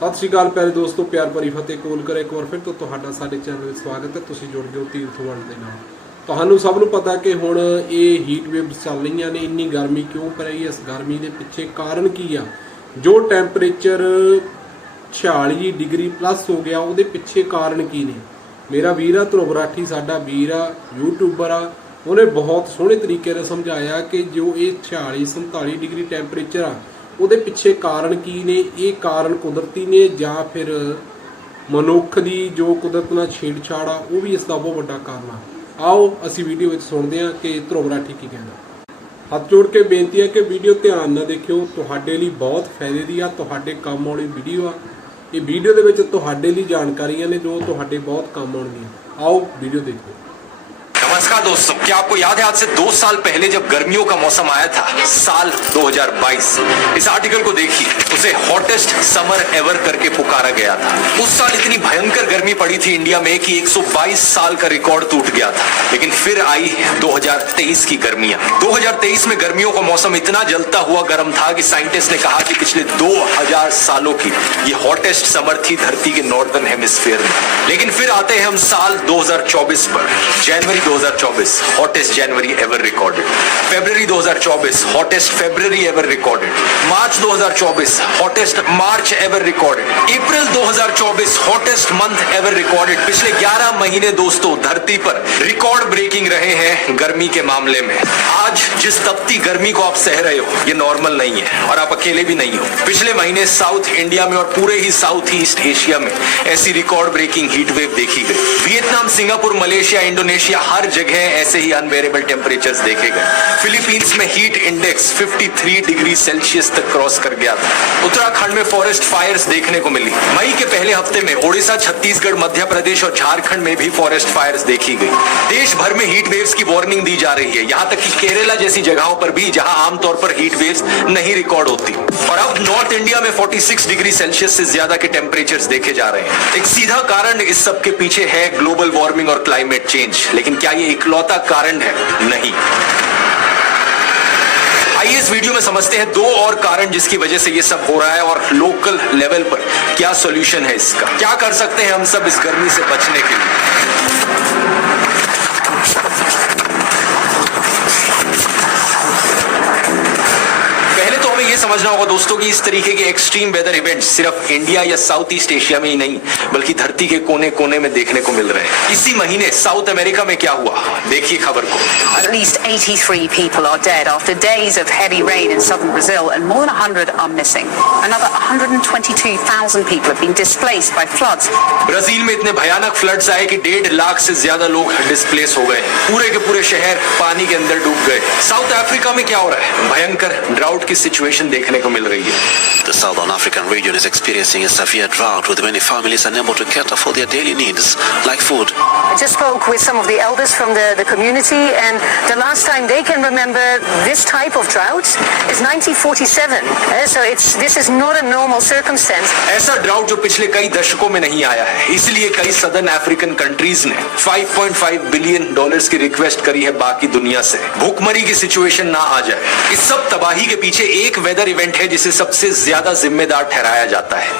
सत श्री अकाल प्यारे दोस्तों, प्यार भरी फतेह कोल करे एक बार फिर तो तुहाडा साडे चैनल में स्वागत है। तुसीं जुड़ गए तीर्थ वर्ल्ड दे नाल। तुहानूं सब नूं पता कि हुण ये हीट वेव्स चल रही ने, इन्नी गर्मी क्यों पै रही है, इस गर्मी के पिछे कारण की आ? जो टैंपरेचर 46 डिग्री प्लस हो गया, वो पिछे कारण की ने? मेरा वीर आ ध्रुव राठी, साडा वीर आ, यूट्यूबर आ, उन्हें बहुत सोहने तरीके ने समझाया कि जो ये 46-47 डिग्री टैंपरेचर आ ਉਹਦੇ ਪਿੱਛੇ ਕਾਰਨ ਕੀ ਨੇ। ਇਹ ਕਾਰਨ ਕੁਦਰਤੀ ਨੇ ਜਾਂ ਫਿਰ ਮਨੁੱਖ ਦੀ ਜੋ ਕੁਦਰਤ ਨਾਲ ਛੇੜਛਾੜ ਆ, ਉਹ ਵੀ ਇਸ ਦਾ ਬਹੁਤ ਵੱਡਾ ਕਾਰਨ ਆ। ਆਓ ਅਸੀਂ ਵੀਡੀਓ ਵਿੱਚ ਸੁਣਦੇ ਹਾਂ ਕਿ ਧਰੁਵ ਰਾਠੀ ਕੀ ਕਹਿੰਦਾ। ਹੱਥ ਜੋੜ ਕੇ ਬੇਨਤੀ ਹੈ ਕਿ ਵੀਡੀਓ ਧਿਆਨ ਨਾਲ ਦੇਖਿਓ, ਤੁਹਾਡੇ ਲਈ ਬਹੁਤ ਫਾਇਦੇ ਦੀ ਆ, ਤੁਹਾਡੇ ਕੰਮ ਵਾਲੀ ਵੀਡੀਓ ਆ। ਇਹ ਵੀਡੀਓ ਦੇ ਵਿੱਚ ਤੁਹਾਡੇ ਲਈ ਜਾਣਕਾਰੀਆਂ ਨੇ ਜੋ ਤੁਹਾਡੇ बहुत काम ਆਉਣਗੀਆਂ। आओ वीडियो देखो। नमस्कार दोस्तों, क्या आपको याद है आज से 2 साल पहले जब गर्मियों का मौसम आया था, साल 2022? इस आर्टिकल को देखिए, उसे हॉटेस्ट समर एवर करके पुकारा गया था। उस साल इतनी भयंकर गर्मी पड़ी थी इंडिया में कि 122 साल का रिकॉर्ड टूट गया था। लेकिन फिर आई 2023 की गर्मियां। 2023 में गर्मियों का मौसम इतना जलता हुआ गर्म था कि साइंटिस्ट ने कहा कि पिछले 2000 सालों की ये हॉटेस्ट समर थी धरती के नॉर्दर्न हेमिस्फीयर में। लेकिन फिर आते हैं हम साल 2024 पर। जनवरी 2024 हॉटेस्ट जनवरी एवर रिकॉर्डेड। फरवरी 2024 हॉटेस्ट फरवरी एवर रिकॉर्डेड। मार्च 2024 हॉटेस्ट मार्च एवर रिकॉर्डेड। अप्रैल 2024 हॉटेस्ट मंथ एवर रिकॉर्डेड। पिछले 11 महीने दोस्तों धरती पर रिकॉर्ड ब्रेकिंग रहे हैं गर्मी के मामले में। आज जिस तपती गर्मी को आप सह रहे हो ये नॉर्मल नहीं है और आप अकेले भी नहीं हो। पिछले महीने साउथ इंडिया में और पूरे ही साउथ ईस्ट एशिया में ऐसी रिकॉर्ड ब्रेकिंग हीट वेव देखी गई। वियतनाम, सिंगापुर, मलेशिया, इंडोनेशिया हर जगह ऐसे ही अनबेरेबल टेम्परेचर्स देखे गए। फिलीपींस में हीट इंडेक्स 53 डिग्री सेल्सियस तक क्रॉस कर गया था। उत्तराखंड में फॉरेस्ट फायर्स देखने को मिली। मई के पहले हफ्ते में ओडिशा, छत्तीसगढ़, मध्य प्रदेश और झारखंड में भी फॉरेस्ट फायर्स देखी गई। देश भर में हीट वेव्स की वार्निंग दी जा रही है, यहाँ तक कि केरला जैसी जगहों पर भी जहां आमतौर पर हीट वेव्स नहीं रिकॉर्ड होती। और अब नॉर्थ इंडिया में 46 डिग्री सेल्सियस से ज्यादा के टेम्परेचर्स देखे जा रहे हैं। एक सीधा कारण इस सब के पीछे है ग्लोबल वार्मिंग और क्लाइमेट चेंज। लेकिन क्या ये इकलौता कारण है? नहीं। आइए इस वीडियो में समझते हैं 2 और कारण जिसकी वजह से ये सब हो रहा है और लोकल लेवल पर क्या सॉल्यूशन है इसका। क्या कर सकते हैं हम सब इस गर्मी से बचने के लिए। ये समझना होगा दोस्तों कि इस तरीके के एक्सट्रीम वेदर इवेंट्स सिर्फ इंडिया या साउथ ईस्ट एशिया में ही नहीं बल्कि धरती के कोने कोने में देखने को मिल रहे हैं। इसी महीने साउथ अमेरिका में क्या हुआ, देखिए खबर को। At least 83 people are dead after days of heavy rain in southern Brazil and more than 100 are missing. Another 122,000 people have been displaced by floods. Brazil में इतने भयानक फ्लड्स आए कि 1.5 लाख से ज्यादा लोग डिस्प्लेस हो गए। पूरे के पूरे शहर पानी के अंदर डूब गए। साउथ अफ्रीका में क्या हो रहा है, भयंकर ड्राउट की सिचुएशन देखने को मिल रही है। The Southern African region is experiencing a severe drought with many families unable to cater for their daily needs like food. I just spoke with some of the elders from the community and the last time they can remember this type of drought is 1947. So this is not a normal circumstance. ऐसा drought जो पिछले कई दशकों में नहीं आया है, इसलिए कई सदर्न अफ्रीकन कंट्रीज ने $5.5 बिलियन की रिक्वेस्ट करी है बाकी दुनिया से, भूखमरी की सिचुएशन ना आ जाए। इस सब तबाही के पीछे एक वेदर इवेंट है जिसे सबसे ज्यादा जिम्मेदार ठहराया जाता है,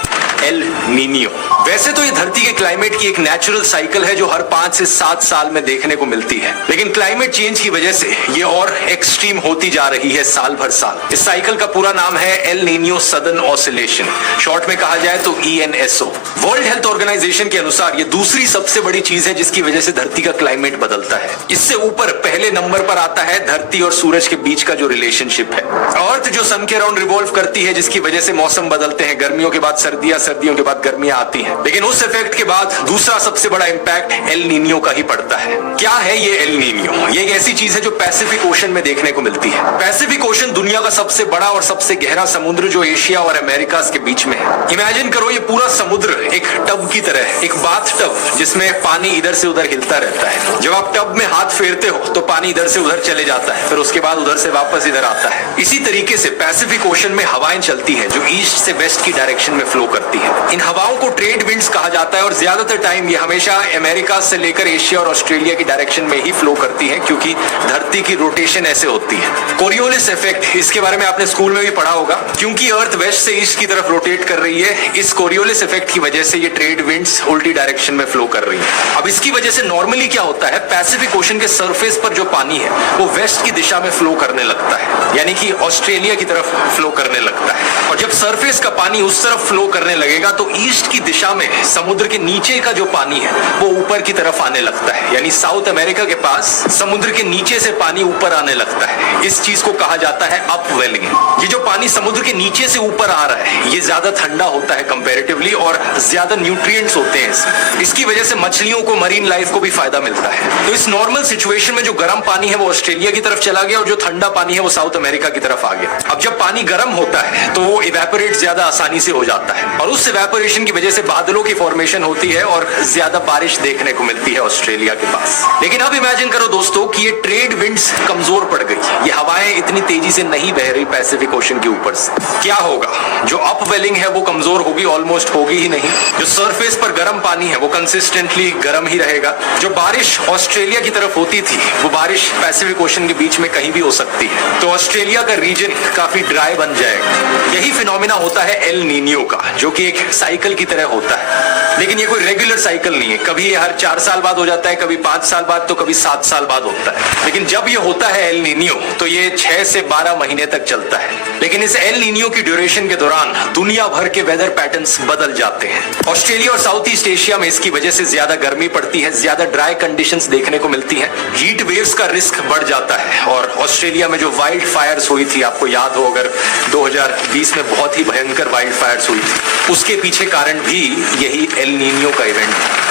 एल नीनियो। वैसे तो ये धरती के क्लाइमेट की एक नेचुरल साइकिल है जो हर 5 से 7 साल में देखने को मिलती है, लेकिन क्लाइमेट चेंज की वजह से ये और एक्सट्रीम होती जा रही है साल भर साल। इस साइकिल का पूरा नाम है L Niño southern oscillation, short में कहा जाए तो ENSO। वर्ल्ड हेल्थ ऑर्गेनाइजेशन के अनुसार ये दूसरी सबसे बड़ी चीज है जिसकी वजह से धरती का क्लाइमेट बदलता है। इससे ऊपर पहले नंबर पर आता है धरती और सूरज के बीच का जो रिलेशनशिप है। अर्थ जो सन के अराउंड रिवॉल्व करती है जिसकी वजह से मौसम बदलते हैं, गर्मियों के बाद सर्दियां, सर्दियों के बाद गर्मियां आती हैं। लेकिन उस इफेक्ट के बाद दूसरा सबसे बड़ा इंपैक्ट एल नीनियो का ही पड़ता है। क्या है ये एल नीनियो? ये एक ऐसी चीज है जो पैसिफिक ओशन में देखने को मिलती है। पैसिफिक ओशन दुनिया का सबसे बड़ा और सबसे गहरा समुद्र जो एशिया और अमेरिका के बीच में है। इमेजिन करो ये पूरा समुद्र एक टब की तरह है, एक बाथ टब जिसमें पानी इधर से उधर हिलता रहता है। जब आप टब में हाथ फेरते हो तो पानी इधर से उधर चले जाता है, फिर उसके बाद उधर से वापस इधर आता है। इसी तरीके से पैसिफिक ओशन में हवाएं चलती हैं जो ईस्ट से वेस्ट की डायरेक्शन में फ्लो करती है। इन हवाओं को ट्रेड विंड्स कहा जाता है और ज्यादातर टाइम ये हमेशा अमेरिका से लेकर एशिया और ऑस्ट्रेलिया की डायरेक्शन में ही फ्लो करती है, क्योंकि धरती की रोटेशन ऐसे होती है। कोरियोलिस इफेक्ट, इसके बारे में आपने स्कूल में भी पढ़ा होगा। क्योंकि अर्थ वेस्ट से ईस्ट की तरफ रोटेट कर रही है, इस कोरियोलिस इफेक्ट की वजह से ये ट्रेड विंड्स उल्टी डायरेक्शन में फ्लो कर रही है। अब इसकी वजह से नॉर्मली क्या होता है, पैसिफिक ओशन के सरफेस पर जो पानी है वो वेस्ट की दिशा में फ्लो करने लगता है, यानी कि ऑस्ट्रेलिया की तरफ फ्लो करने लगता है। और जब सरफेस का पानी उस तरफ फ्लो करने लगेगा तो ईस्ट की दिशा में समुद्र के नीचे का जो पानी है वो ऊपर की तरफ आने लगता है, यानी साउथ अमेरिका के पास समुद्र के नीचे से पानी ऊपर आने लगता है। इस चीज को कहा जाता है अपवेलिंग। ये जो पानी समुद्र के नीचे से ऊपर आ रहा है ये ज्यादा ठंडा होता है कंपैरेटिवली, और ज्यादा न्यूट्रिएंट्स होते हैं इसमें। इसकी वजह से मछलियों को, मरीन लाइफ को भी फायदा मिलता है। तो इस नॉर्मल सिचुएशन में जो गर्म पानी है वो ऑस्ट्रेलिया की तरफ चला गया और जो ठंडा पानी है वो साउथ अमेरिका की तरफ आ गया। अब जब पानी गर्म होता है तो वो इवेपोरेट ज्यादा आसानी से हो जाता है और उस इवेपोरेशन की वजह से बादलों की फॉर्मेशन होती है और ज्यादा बारिश देखने को मिलती है ऑस्ट्रेलिया के पास। लेकिन अब इमेजिन करो दोस्तों कि ये ट्रेड विंड्स कमजोर पड़ गई, ये हवाएं इतनी तेजी से नहीं बह रही पैसिफिक ओशन के ऊपर से। क्या होगा? जो अपवेलिंग है वो कमजोर होगी, ऑलमोस्ट होगी ही नहीं। जो सरफेस पर गर्म पानी है वो कंसिस्टेंटली गर्म ही रहेगा। जो बारिश ऑस्ट्रेलिया की तरफ होती थी वो बारिश पैसिफिक ओशन के बीच में कहीं भी हो सकती है, तो ऑस्ट्रेलिया का रीजन काफी ड्राई बन जाएगा। यही फिनोमिना होता है एल नीनियो का, जो कि एक साइकिल की तरह होता है। लेकिन ये कोई रेगुलर साइकिल नहीं है, कभी ये हर 4 साल बाद हो जाता है, कभी 5 साल बाद, तो कभी 7 साल बाद होता है। लेकिन जब ये होता है एल नीनियो तो ये 6 से 12 महीने तक चलता है। लेकिन इस एल नीनियो की ड्यूरेशन के दौरान दुनिया भर के वेदर पैटर्न्स बदल जाते हैं। ऑस्ट्रेलिया और साउथ ईस्ट एशिया में इसकी वजह से ज्यादा गर्मी पड़ती है, ज्यादा ड्राई कंडीशंस देखने को मिलती हैं, हीट वेव्स का रिस्क बढ़ जाता है। और ऑस्ट्रेलिया में जो वाइल्ड फायर्स हुई थी, आपको याद हो अगर 2020 में बहुत ही भयंकर वाइल्ड फायर्स हुई थी, उसके पीछे कारण भी यही एल नीनियो का इवेंट है।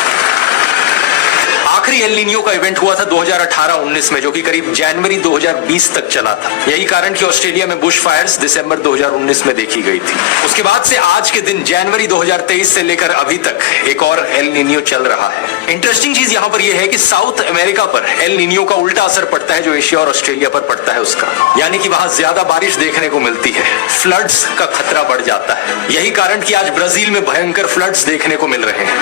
आखिरी एल नीनियो का इवेंट हुआ था 2018-19 में, जो कि करीब जनवरी 2020 तक चला था। यही कारण कि ऑस्ट्रेलिया में बुश फायर्स दिसंबर 2019 में देखी गई थी। उसके बाद से आज के दिन जनवरी 2023 से लेकर अभी तक एक और एल नीनियो चल रहा है। इंटरेस्टिंग चीज यहां पर यह है कि साउथ अमेरिका पर एल नीनियो का उल्टा असर पड़ता है जो एशिया और ऑस्ट्रेलिया पर पड़ता है उसका, यानी कि वहां ज्यादा बारिश देखने को मिलती है, फ्लड्स का खतरा बढ़ जाता है। यही कारण कि आज ब्राजील में भयंकर फ्लड्स देखने को मिल रहे हैं।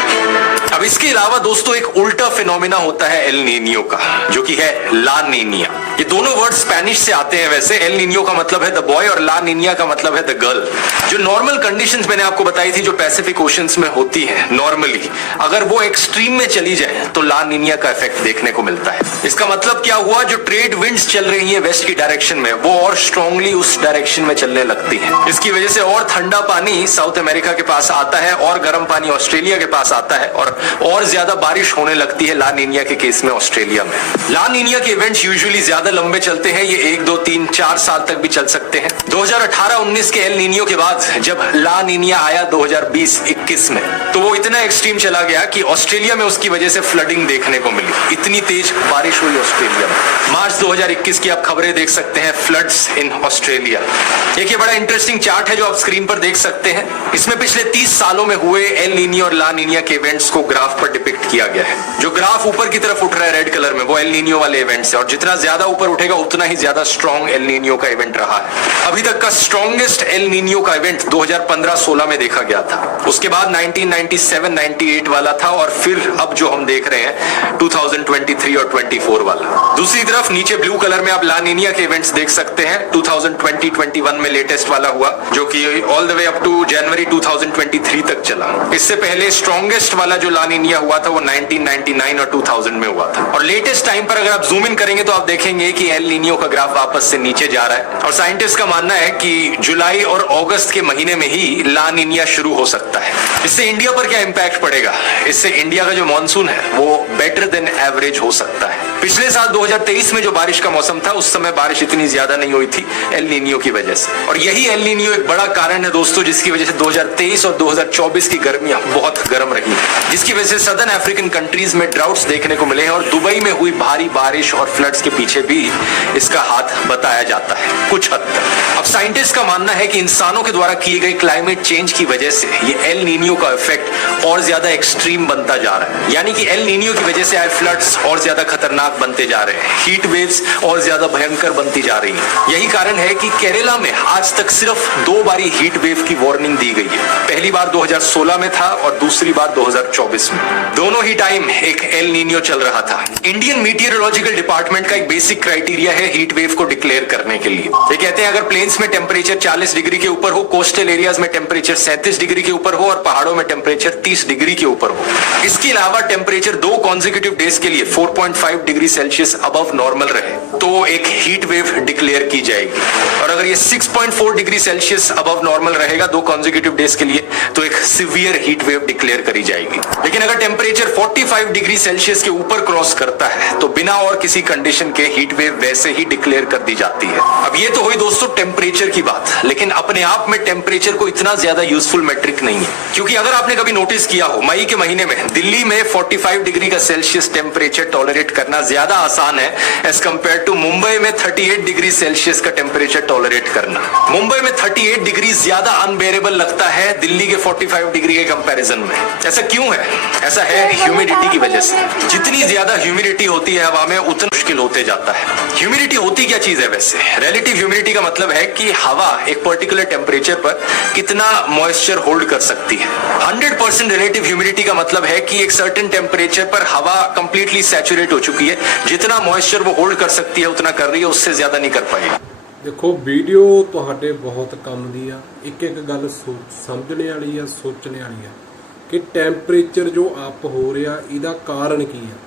अब इसके अलावा दोस्तों एक उल्टा फिनोमिना होता है एल नीनियो का, जो कि है ला नीनिया। ये दोनों वर्ड स्पेनिश से आते हैं। वैसे एल नीनियो का मतलब है द बॉय और ला नीनिया का मतलब है द गर्ल। जो नॉर्मल कंडीशंस मैंने आपको बताई थी जो पैसिफिक ओशंस में होती है नॉर्मली, अगर वो एक्सट्रीम में चली जाए तो ला नीनिया का इफेक्ट देखने को मिलता है। इसका मतलब क्या हुआ, जो ट्रेड विंड्स चल रही है वेस्ट की डायरेक्शन में वो और स्ट्रांगली उस डायरेक्शन में चलने लगती है। इसकी वजह से और ठंडा पानी साउथ अमेरिका के पास आता है और गर्म पानी ऑस्ट्रेलिया के पास आता है और ज्यादा बारिश होने लगती है ला नीनिया के केस में ऑस्ट्रेलिया में। ला नीनिया के इवेंट्स यूजुअली ज्यादा लंबे चलते हैं, ये 1, 2, 3, 4 साल तक भी चल सकते हैं। 2018-19 के एल नीनियो के बाद जब ला नीनिया आया 2020-21 में, तो वो इतना एक्सट्रीम चला गया कि ऑस्ट्रेलिया में उसकी वजह से फ्लडिंग देखने को मिली। इतनी तेज बारिश हुई ऑस्ट्रेलिया में। मार्च 2021 की आप खबरें देख सकते हैं, फ्लड्स इन ऑस्ट्रेलिया। एक ये बड़ा इंटरेस्टिंग चार्ट है जो आप स्क्रीन पर देख सकते हैं। इसमें पिछले 30 सालों में हुए एल नीनियो और ला नीनिया के इवेंट्स को ग्राफ पर डिपिक्ट किया गया है। जो ग्राफ ऊपर की तरफ उठ रहा है रेड कलर में वो एल नीनियो वाले इवेंट्स है, और जितना ज्यादा ऊपर उठेगा उतना ही ज्यादा स्ट्रॉन्ग एल नीनियो का इवेंट रहा है। अभी तक का स्ट्रॉन्गेस्ट एल नीनियो का इवेंट 2015-16 में देखा गया था। उसके बाद 1997-98 वाला था, और फिर अब जो हम देख रहे हैं 2023 और 24 वाला। दूसरी तरफ नीचे ब्लू कलर में आप ला नीनिया के इवेंट्स देख सकते हैं। 2020-21 में लेटेस्ट वाला हुआ, जो कि all the way up to January 2023 तक चला। इससे पहले स्ट्रॉन्गेस्ट वाला जो ला नीनिया हुआ था वो 1999 और 2000 में हुआ था। और लेटेस्ट टाइम पर अगर आप जूम इन करेंगे तो आप देखेंगे कि एल नीनियो का ग्राफ वापस से नीचे जा रहा है, और साइंटिस्ट का मानना है कि जुलाई और अगस्त के महीने में ही ला नीनिया शुरू हो सकता है। इससे इंडिया पर क्या इंपैक्ट पड़ेगा? इससे इंडिया का जो मॉनसून है वो बेटर देन एवरेज हो सकता है। पिछले साल 2023 में जो बारिश का मौसम था उस समय बारिश इतनी ज्यादा नहीं हुई थी एल नीनियो की वजह से, और यही एल नीनियो एक बड़ा कारण है दोस्तों जिसकी वजह से 2023 और 2024 की गर्मियां बहुत गर्म रही, जिसकी वजह से सदर्न अफ्रीकन कंट्रीज में ड्राउट्स देखने को मिले हैं, और दुबई में हुई भारी बारिश और फ्लड्स के पीछे भी इसका हाथ बताया जाता है कुछ हद तक। अब साइंटिस्ट का मानना है कि इंसानों के द्वारा किए गए क्लाइमेट चेंज की वजह से ये एल नीनियो का इफेक्ट और ज्यादा एक्सट्रीम बनता जा रहा है, यानी कि एल नीनियो की वजह से आए फ्लड्स और ज्यादा खतरनाक खतरनाक बनते जा रहे हैं, हीट वेव्स और ज्यादा भयंकर बनती जा रही हैं। यही कारण है कि केरला में आज तक सिर्फ 2 बारी हीट वेव की वार्निंग दी गई है। पहली बार 2016 में था और दूसरी बार 2024 में। दोनों ही टाइम एक एल नीनियो चल रहा था। इंडियन मीटियोलॉजिकल डिपार्टमेंट का एक बेसिक क्राइटेरिया है हीट वेव को डिक्लेयर करने के लिए। ये कहते हैं अगर प्लेन्स में टेम्परेचर 40 डिग्री के ऊपर हो, कोस्टल एरियाज में टेम्परेचर 37 डिग्री के ऊपर हो और पहाड़ों में टेम्परेचर 30 डिग्री के ऊपर हो। इसके अलावा टेम्परेचर 2 कॉन्जिक्यूटिव डेज के लिए 4.5 डिग्री सेल्सियस अबव नॉर्मल रहे तो एक हीट वेव डिक्लेयर की जाएगी। और अगर ये 6.4 डिग्री सेल्सियस अबव नॉर्मल रहेगा 2 कॉन्जिक्यूटिव डेज के लिए तो एक सिवियर हीट वेव डिक्लेयर करी जाएगी। लेकिन अगर टेम्परेचर 45 डिग्री सेल्सियस के ऊपर क्रॉस करता है तो बिना और किसी कंडीशन के हीट वेव वैसे ही डिक्लेयर कर दी जाती है। अब ये तो हुई दोस्तों टेम्परेचर की बात, लेकिन अपने आप में टेम्परेचर को इतना ज्यादा यूजफुल मेट्रिक नहीं है। क्योंकि अगर आपने कभी नोटिस किया हो, मई के महीने में दिल्ली में 45 डिग्री का सेल्सियस टेम्परेचर टॉलरेट करना ज्यादा आसान है एज कंपेयर टू मुंबई में 38 डिग्री सेल्सियस का टेम्परेचर टॉलरेट करना। मुंबई में 38 डिग्री ज्यादा अनबेरेबल लगता है दिल्ली के 45 डिग्री के कंपैरिजन में। ऐसा क्यों है? ऐसा है ह्यूमिडिटी की वजह से। जितनी ज्यादा ह्यूमिडिटी होती है हवा में उतना मुश्किल होते जाता है। ह्यूमिडिटी होती क्या चीज है वैसे? रिलेटिव ह्यूमिडिटी का मतलब है कि हवा एक पर्टिकुलर टेम्परेचर पर कितना मॉइस्चर होल्ड कर सकती है। 100% रिलेटिव ह्यूमिडिटी का मतलब है कि एक सर्टेन टेम्परेचर पर हवा कंप्लीटली सैचुरेट हो चुकी है, जितना मॉइस्चर वो होल्ड कर सकती है उतना कर रही है, उससे ज्यादा नहीं कर पाएगी। देखो वीडियो ਤੁਹਾਡੇ ਬਹੁਤ ਕੰਮ ਦੀ ਆ, ਇੱਕ ਇੱਕ ਗੱਲ ਸਮਝਣੇ ਵਾਲੀ ਆ, ਸੋਚਣੇ ਵਾਲੀ ਆ ਕਿ ਟੈਂਪਰੇਚਰ ਜੋ ਅਪ ਹੋ ਰਿਹਾ ਇਹਦਾ ਕਾਰਨ ਕੀ ਆ।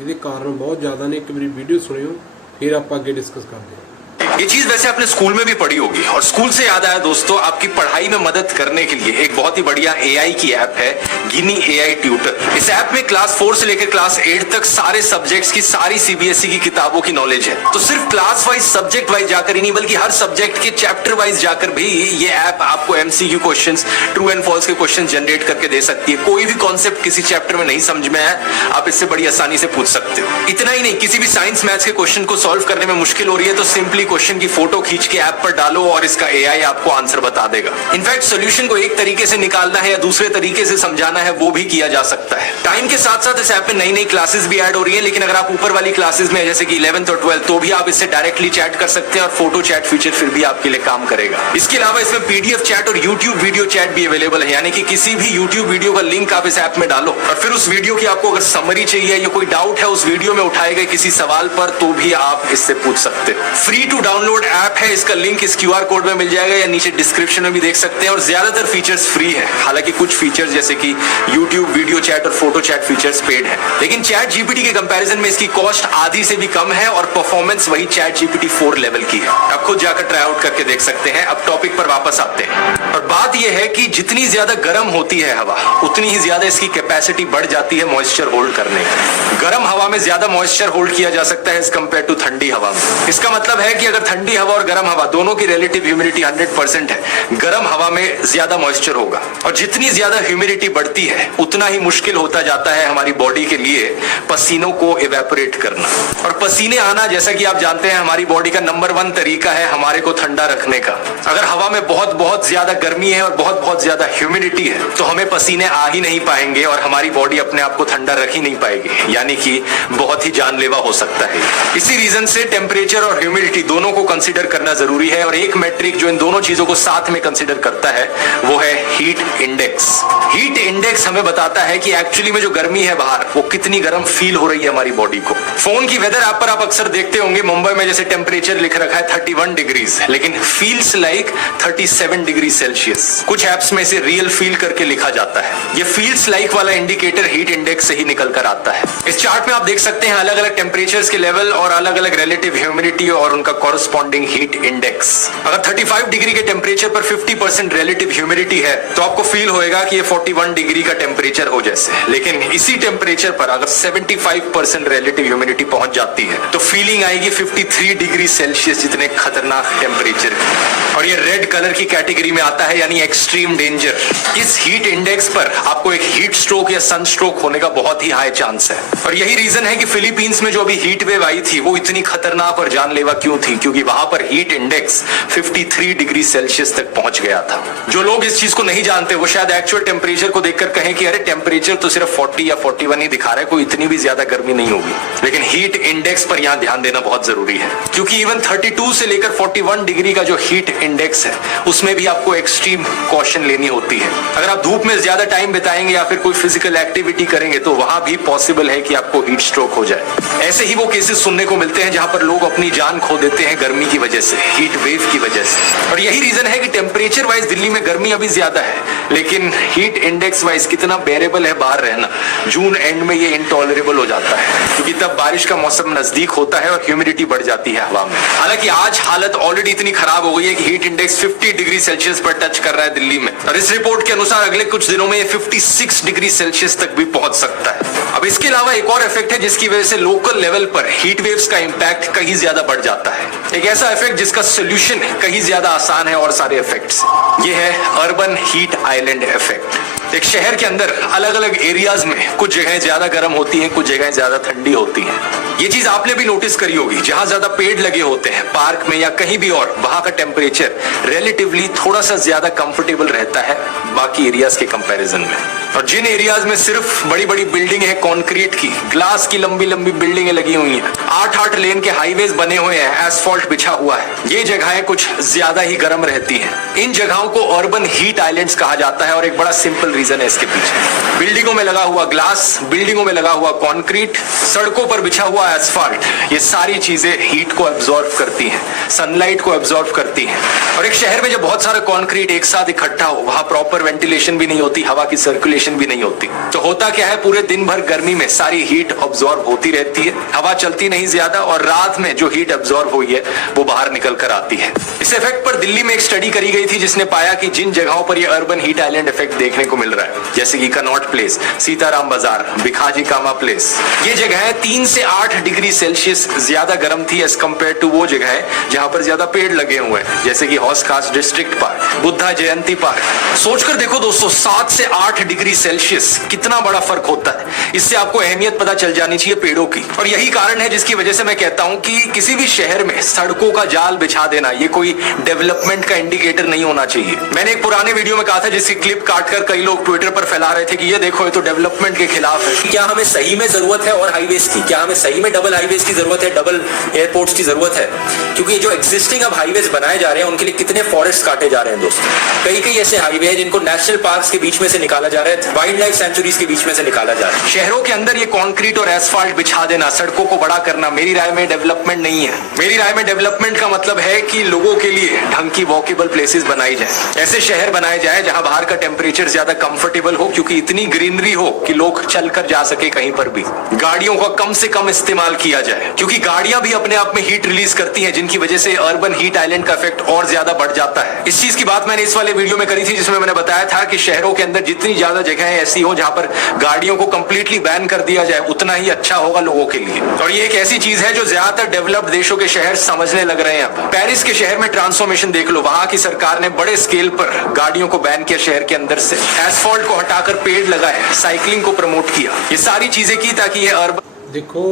ਇਹਦੇ ਕਾਰਨ ਬਹੁਤ ਜ਼ਿਆਦਾ ਨੇ। ਇੱਕ ਵਾਰੀ ਵੀਡੀਓ ਸੁਣਿਓ ਫਿਰ ਆਪਾਂ ਅੱਗੇ ਡਿਸਕਸ ਕਰਦੇ ਹਾਂ। ये चीज वैसे आपने स्कूल में भी पढ़ी होगी और स्कूल से याद आया दोस्तों, आपकी पढ़ाई में मदद करने के लिए एक बहुत ही बढ़िया एआई की ऐप है गिनी एआई ट्यूटर। इस ऐप में क्लास 4 से लेकर क्लास 8 तक सारे सब्जेक्ट्स की, सारी सीबीएसई की किताबों की नॉलेज है। तो सिर्फ क्लास वाइज सब्जेक्ट वाइज जाकर ही नहीं बल्कि हर सब्जेक्ट के चैप्टर वाइज जाकर भी ये ऐप आपको MCQ questions, true and false के क्वेश्चन जनरेट करके दे सकती है। कोई भी कॉन्सेप्ट किसी चैप्टर में नहीं समझ में आया आप इससे बड़ी आसानी से पूछ सकते हो। इतना ही नहीं, किसी भी साइंस मैथ्स के क्वेश्चन को सॉल्व करने में मुश्किल हो रही है तो सिंपली क्वेश्चन की फोटो खींच के ऐप पर डालो और इसका एआई आपको आंसर बता देगा। इनफैक्ट सॉल्यूशन को एक तरीके से निकालना है या दूसरे तरीके से समझाना है वो भी किया जा सकता है। टाइम के साथ साथ इस ऐप में नई नई क्लासेस भी ऐड हो रही है, लेकिन अगर आप ऊपर वाली क्लासेस में जैसे कि 11th और 12th तो भी आप इससे डायरेक्टली चैट कर सकते हैं और फोटो चैट फीचर फिर भी आपके लिए काम करेगा। इसके अलावा इसमें पीडीएफ चैट और यूट्यूब वीडियो चैट भी अवेलेबल है, यानी कि किसी भी यूट्यूब वीडियो का लिंक आप इस ऐप में डालो और फिर उस वीडियो की आपको अगर समरी चाहिए या कोई डाउट है उस वीडियो में उठाए गए किसी सवाल पर तो भी आप इससे पूछ सकते हो। फ्री टू डाउनलोड ऐप है, इसका लिंक इस क्यूआर कोड में मिल जाएगा या नीचे डिस्क्रिप्शन में भी देख सकते हैं। और ज्यादातर फीचर्स फ्री है, हालांकि कुछ फीचर्स जैसे कि यूट्यूब वीडियो चैट और फोटो चैट फीचर्स पेड है। लेकिन चैट जीपीटी के कंपैरिजन में इसकी कॉस्ट आधी से भी कम है और परफॉर्मेंस वही चैट जीपीटी 4 लेवल की है। आप खुद जाकर ट्राई आउट करके देख सकते हैं। अब टॉपिक पर वापस आते हैं और बात यह है कि जितनी ज्यादा गर्म होती है हवा उतनी ही ज्यादा इसकी कैपेसिटी बढ़ जाती है मॉइस्चर होल्ड करने की। गर्म हवा में ज्यादा मॉइस्चर होल्ड किया जा सकता है एज कंपेयर टू ठंडी हवा में। इसका मतलब है कि अगर ठंडी हवा और गर्म हवा दोनों की रिलेटिव ह्यूमिडिटी 100% है, गर्म हवा में ज्यादा मॉइस्चर होगा और जितनी ज्यादा ह्यूमिडिटी बढ़ती है उतना ही मुश्किल होता जाता है हमारी बॉडी के लिए पसीनों को इवेपोरेट करना। और पसीने आना जैसा कि आप जानते हैं हमारी बॉडी का नंबर 1 तरीका है हमारे को ठंडा रखने का। अगर हवा में बहुत बहुत ज्यादा गर्मी है और बहुत बहुत ज्यादा ह्यूमिडिटी है तो हमें पसीने आ ही नहीं पाएंगे और हमारी बॉडी अपने आप को ठंडा रख ही नहीं पाएगी, यानी कि बहुत ही जानलेवा हो सकता है। इसी रीजन से टेम्परेचर और ह्यूमिडिटी दोनों को कंसीडर करना जरूरी है और एक मैट्रिक जो इन दोनों चीजों को साथ में कंसीडर करता है वो है हीट इंडेक्स। हीट इंडेक्स हमें बताता है कि एक्चुअली में जो गर्मी है बाहर वो कितनी गर्म फील हो रही है हमारी बॉडी को। फोन की वेदर ऐप पर आप अक्सर देखते होंगे मुंबई में जैसे टेम्परेचर लिख रखा है 31 डिग्रीज, लेकिन फील्स लाइक 37 डिग्री सेल्सियस। कुछ एप्स में इसे रियल फील करके लिखा जाता है। ये फील्स लाइक वाला इंडिकेटर हीट इंडेक्स से ही निकल कर आता है। इस चार्ट में आप देख सकते हैं अलग अलग टेम्परेचर्स के लेवल और अलग अलग रिलेटिव ह्यूमिडिटी और उनका कॉरस्पॉन्डिंग हीट इंडेक्स। अगर 35 डिग्री के टेम्परेचर पर 50% रिलेटिव ह्यूमिडिटी है तो आपको फील होएगा कि ये 41 डिग्री का टेम्परेचर हो जैसे, लेकिन इसी टेम्परेचर पर अगर 75% रिलेटिव ह्यूमिडिटी पहुंच जाती है तो फीलिंग आएगी 53 डिग्री सेल्सियस जितने खतरनाक टेम्परेचर की। और ये रेड कलर की कैटेगरी में आता है, यानी एक्सट्रीम डेंजर। इस हीट इंडेक्स पर आपको एक हीट स्ट्रोक या सन स्ट्रोक होने का बहुत ही हाई चांस है। और यही रीजन है कि फिलीपींस में जो अभी हीट वेव आई थी वो इतनी खतरनाक और जानलेवा क्यों थी, क्योंकि वहां पर हीट इंडेक्स 53 डिग्री सेल्सियस तक पहुंच गया था। जो लोग इस चीज को नहीं जानते वो शायद एक्चुअल टेम्परेचर को देखकर कहें कि अरे टेम्परेचर तो सिर्फ 40 या 41 ही दिखा रहा है, कोई इतनी भी ज्यादा गर्मी नहीं होगी। लेकिन हीट इंडेक्स पर यहां ध्यान देना बहुत जरूरी है, क्योंकि इवन 32 से लेकर 41 डिग्री का जो हीट इंडेक्स है उसमें भी आपको एक्सट्रीम कॉशन लेनी होती है। अगर आप धूप में ज्यादा टाइम बिताएंगे या फिर कोई फिजिकल एक्टिविटी करेंगे तो वहां भी पॉसिबल है कि आपको हीट स्ट्रोक हो जाए। ऐसे ही वो केसेस सुनने को मिलते हैं जहां पर लोग अपनी जान खो देते हैं गर्मी की वजह से, हीट वेव की वजह से। और यही रीजन है कि टेम्परेचर वाइज दिल्ली में गर्मी अभी ज्यादा है, लेकिन हीट इंडेक्स वाइज कितना बेरेबल है बाहर रहना, जून एंड में ये इनटॉलरेबल हो जाता है, क्योंकि तब बारिश का मौसम नजदीक होता है और ह्यूमिडिटी बढ़ जाती है हवा में। हालांकि आज हालत ऑलरेडी इतनी खराब हो गई है कि हीट इंडेक्स 50 डिग्री सेल्सियस पर टच कर रहा है दिल्ली में, और इस रिपोर्ट के अनुसार अगले कुछ दिनों में ये 56 डिग्री सेल्सियस तक भी पहुंच सकता है। अब इसके अलावा एक और इफेक्ट है जिसकी वजह से लोकल लेवल पर हीट वेव्स का इंपैक्ट कहीं ज्यादा बढ़ जाता है। एक ऐसा इफेक्ट जिसका सोल्यूशन कहीं ज्यादा आसान है और सारे इफेक्ट्स, ये है अर्बन हीट आइलैंड इफेक्ट। एक शहर के अंदर अलग अलग एरियाज में कुछ जगहें ज्यादा गर्म होती हैं, कुछ जगहें ज्यादा ठंडी होती हैं। ये चीज आपने भी नोटिस करी होगी, जहां ज्यादा पेड़ लगे होते हैं पार्क में या कहीं भी और, वहां का टेम्परेचर रिलेटिवली थोड़ा सा ज्यादा कंफर्टेबल रहता है बाकी एरियाज के कंपैरिजन में। और जिन एरियाज में सिर्फ बड़ी बड़ी बिल्डिंग है कंक्रीट की, ग्लास की लंबी लंबी बिल्डिंगें लगी हुई हैं, 8-8 लेन के हाईवेज बने हुए हैं, एसफॉल्ट बिछा हुआ है, ये जगहें कुछ ज्यादा ही गर्म रहती हैं। इन जगहों को अर्बन हीट आइलैंड्स कहा जाता है और एक बड़ा सिंपल रीजन है इसके पीछे। बिल्डिंगों में लगा हुआ ग्लास, बिल्डिंगों में लगा हुआ कंक्रीट, सड़कों पर बिछा हुआ एसफॉल्ट, ये सारी चीजें हीट को एब्जॉर्ब करती हैं, सनलाइट को एब्जॉर्ब करती हैं। और एक शहर में जब बहुत सारा कंक्रीट एक साथ इकट्ठा हो, वहां प्रॉपर वेंटिलेशन भी नहीं होती, हवा की सर्कुलेशन भी नहीं होती, तो होता क्या है, पूरे दिन भर गर्मी में सारी हीट एब्जॉर्ब होती रहती है, हवा चलती नहीं ज्यादा, और रात में जो हीट एब्जॉर्ब हुई है वो बाहर निकल कर आती है। इस इफेक्ट पर दिल्ली में एक स्टडी करी गई थी जिसने पाया कि जिन जगहों पर ये अर्बन हीट आइलैंड इफेक्ट देखने को मिल रहा है, जैसे कि कनॉट प्लेस, सीताराम बाजार, भिखाजी कामा प्लेस, ये जगहें 3 से 8 डिग्री सेल्सियस ज्यादा गर्म थी एज कंपेयर टू वो जगह जहां पर ज्यादा पेड़ लगे हुए हैं, जैसे कि हौस खास डिस्ट्रिक्ट पार्क, बुद्धा जयंती पार्क। सोचकर देखो दोस्तों, 7 से 8 डिग्री सेल्सियस कितना बड़ा फर्क होता है। इससे आपको अहमियत पता चल जानी चाहिए पेड़ों की। और यही कारण है जिसकी वजह से मैं कहता हूं कि किसी भी शहर में सड़कों का जाल बिछा देना ये कोई डेवलपमेंट का इंडिकेटर नहीं होना चाहिए। मैंने एक पुराने वीडियो में कहा था, जिसकी क्लिप काटकर कई लोग ट्विटर पर फैला रहे थे कि ये देखो ये तो डेवलपमेंट के खिलाफ है। क्या हमें सही में जरूरत है और हाईवेज की? क्या हमें सही में डबल हाईवेज की जरूरत है, डबल एयरपोर्ट्स की जरूरत है? क्योंकि जो एग्जिस्टिंग अब हाईवेज बनाए जा रहे हैं उनके लिए कितने फॉरेस्ट काटे जा रहे हैं दोस्तों। कई ऐसे हाईवे हैं जिनको नेशनल पार्क्स के बीच में से निकाला जा रहा है, वाइल्ड लाइफ सेंचुरीज के बीच में से निकाला जा रहा है। शहरों के अंदर ये कंक्रीट और एसफॉल्ट बिछा देना, सड़कों को बड़ा करना, मेरी राय में डेवलपमेंट नहीं है। मेरी राय में डेवलपमेंट का मतलब है कि लोगों के लिए ढंग की वॉकेबल प्लेसेस बनाई जाए, ऐसे शहर बनाए जाए जहां बाहर का टेम्परेचर ज्यादा कंफर्टेबल हो, क्योंकि इतनी ग्रीनरी हो कि लोग चलकर जा सके कहीं पर भी। गाड़ियों का कम से कम इस्तेमाल किया जाए, क्योंकि गाड़ियां भी अपने आप में हीट रिलीज करती हैं, जिनकी वजह से अर्बन हीट आइलैंड का इफेक्ट और ज्यादा बढ़ जाता है। इस चीज की बात मैंने इस वाले वीडियो में करी थी, जिसमें मैंने बताया था कि शहरों के अंदर जितनी ज्यादा जगह ऐसी हो जहां पर गाड़ियों को कंप्लीटली बैन कर दिया जाए, उतना ही अच्छा होगा लोगों के लिए। और ये एक ऐसी चीज है जो ज्यादातर डेवलप्ड देशों के शहर समझने लग रहे हैं। पेरिस के शहर में ट्रांसफॉर्मेशन देख लो, वहां की सरकार ने बड़े स्केल पर गाड़ियों को बैन किया शहर के अंदर से, एसफॉल्ट को हटाकर पेड़ लगाए, साइकिलिंग को प्रमोट किया, ये सारी चीजें की ताकि ये अर्बन। देखो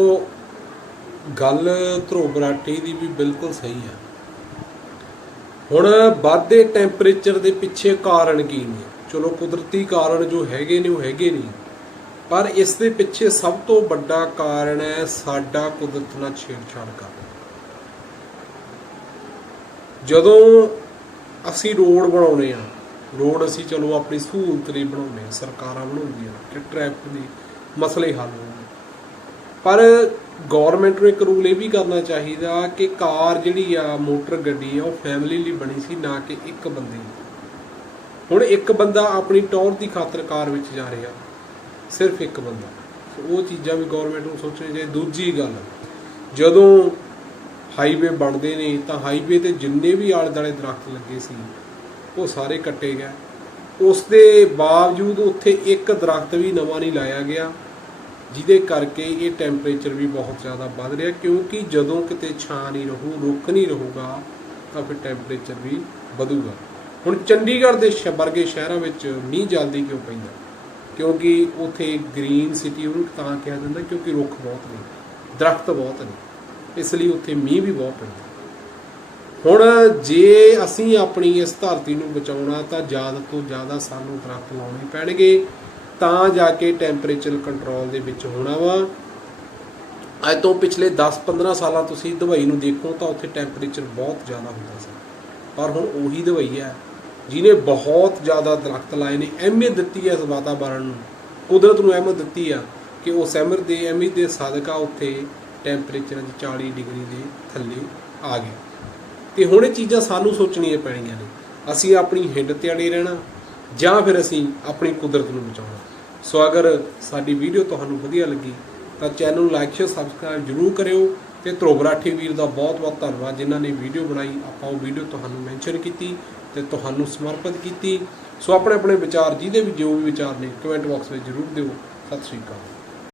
गल ध्रुव बराटी ਦੀ भी बिल्कुल सही है। ਹੁਣ ਵੱਧਦੇ ਟੈਂਪਰੇਚਰ ਦੇ ਪਿੱਛੇ ਕਾਰਨ ਕੀ ਨੇ? ਚਲੋ ਕੁਦਰਤੀ ਕਾਰਨ ਜੋ ਹੈਗੇ ਨੇ ਉਹ ਹੈਗੇ ਨਹੀਂ, ਪਰ ਇਸ ਦੇ ਪਿੱਛੇ ਸਭ ਤੋਂ ਵੱਡਾ ਕਾਰਨ ਹੈ ਸਾਡਾ ਕੁਦਰਤ ਨਾਲ ਛੇੜਛਾੜ ਕਰਨਾ। ਜਦੋਂ ਅਸੀਂ ਰੋਡ ਬਣਾਉਨੇ ਆ, ਰੋਡ ਅਸੀਂ ਚਲੋ ਆਪਣੀ ਸਹੂਲਤ ਲਈ ਬਣਾਉਨੇ ਆ, ਸਰਕਾਰਾਂ ਬਣਾਉਂਦੀਆਂ ਕਿ ਟ੍ਰੈਫਿਕ ਦੇ ਮਸਲੇ ਹੱਲ ਹੋਣ, पर गौरमेंट ਨੂੰ एक रूल ये भी करना चाहिए कि कार जी मोटर गड्डी है वो फैमिली लिए बनी सी, ना कि एक बंदे। हुण एक बंदा अपनी टौर की खातर कार में जा रहा, सिर्फ एक बंदा, वो चीज़ां भी गौरमेंट को सोचनी चाहिए। दूजी गल, जदों हाईवे बनते ने तो हाईवे ते जिन्ने भी आले दुआले दरख्त लगे सी वो सारे कट्टे गए, उस दे बावजूद उत्थे एक दरख्त भी नवां नहीं लाया गया, जिहदे करके ये टैंपरेचर भी बहुत ज़्यादा बढ़ रहा। क्योंकि जदों किते छां नहीं रहू, रुख नहीं रहूगा तो फिर टैंपरेचर भी बढ़ूगा। हुण चंडीगढ़ के वर्गे शहरों में मींह जल्दी क्यों पैंदा? क्योंकि उत्थे ग्रीन सिटी उन्होंने तां कहा जाता क्योंकि रुख बहुत नहीं, दरख्त बहुत नहीं, इसलिए उत्थे मींह भी बहुत पैंदा। ਹੁਣ ਜੇ ਅਸੀਂ ਆਪਣੀ ਇਸ ਧਰਤੀ ਨੂੰ ਬਚਾਉਣਾ ਤਾਂ ਜ਼ਿਆਦਾ ਤੋਂ ਜ਼ਿਆਦਾ ਸਾਨੂੰ ਦਰਖਤ ਲਾਉਣੇ ਪੈਣਗੇ, ਤਾਂ ਜਾ ਕੇ ਟੈਂਪਰੇਚਰ ਕੰਟਰੋਲ ਦੇ ਵਿੱਚ ਹੋਣਾ ਵਾ। ਅੱਜ ਤੋਂ ਪਿਛਲੇ 10-15 ਸਾਲਾਂ ਤੁਸੀਂ ਦੁਬਈ ਨੂੰ ਦੇਖੋ ਤਾਂ ਉੱਥੇ ਟੈਂਪਰੇਚਰ ਬਹੁਤ ਜ਼ਿਆਦਾ ਹੁੰਦਾ ਸੀ, ਪਰ ਹੁਣ ਉਹੀ ਦੁਬਈ ਹੈ ਜਿਹਨੇ ਬਹੁਤ ਜ਼ਿਆਦਾ ਦਰਖਤ ਲਾਏ ਨੇ, ਅਹਿਮੀਅਤ ਦਿੱਤੀ ਹੈ ਇਸ ਵਾਤਾਵਰਣ ਨੂੰ, ਕੁਦਰਤ ਨੂੰ ਅਹਿਮੀਅਤ ਦਿੱਤੀ ਆ ਕਿ ਉਸ ਅਹਿਮੀਅਤ ਦੇ ਸਦਕਾ ਉੱਥੇ ਟੈਂਪਰੇਚਰ 40 ਡਿਗਰੀ ਦੇ ਥੱਲੇ ਆ ਗਿਆ। ਤੇ ਹੁਣ ਇਹ ਚੀਜ਼ਾਂ ਸਾਨੂੰ ਸੋਚਣੀਆਂ ਪੈਣੀਆਂ ਨੇ, ਅਸੀਂ ਆਪਣੀ ਹਿੱਡ ਤੇ ਅੜੇ ਰਹਿਣਾ ਜਾਂ ਫਿਰ ਅਸੀਂ ਆਪਣੀ ਕੁਦਰਤ ਨੂੰ ਬਚਾਉਣਾ। ਸੋ ਅਗਰ ਸਾਡੀ ਵੀਡੀਓ ਤੁਹਾਨੂੰ ਵਧੀਆ ਲੱਗੀ ਤਾਂ ਚੈਨਲ ਨੂੰ ਲਾਈਕ ਸ਼ੇਅਰ ਸਬਸਕ੍ਰਾਈਬ ਜ਼ਰੂਰ ਕਰਿਓ। ਤੇ ਧਰੁਵ ਰਾਠੀ ਵੀਰ ਦਾ ਬਹੁਤ ਬਹੁਤ ਧੰਨਵਾਦ ਜਿਨ੍ਹਾਂ ਨੇ ਵੀਡੀਓ ਬਣਾਈ, ਆਪਾਂ ਉਹ ਵੀਡੀਓ ਤੁਹਾਨੂੰ ਮੈਂਸ਼ਨ ਕੀਤੀ ਤੇ ਤੁਹਾਨੂੰ ਸਮਰਪਿਤ ਕੀਤੀ। ਸੋ ਆਪਣੇ ਆਪਣੇ ਵਿਚਾਰ ਜਿਹਦੇ ਵੀ ਜੋ ਵੀ ਵਿਚਾਰ ਨੇ ਕਮੈਂਟ ਬਾਕਸ ਵਿੱਚ ਜ਼ਰੂਰ ਦਿਓ। ਸਤਿ ਸ਼੍ਰੀ ਅਕਾਲ।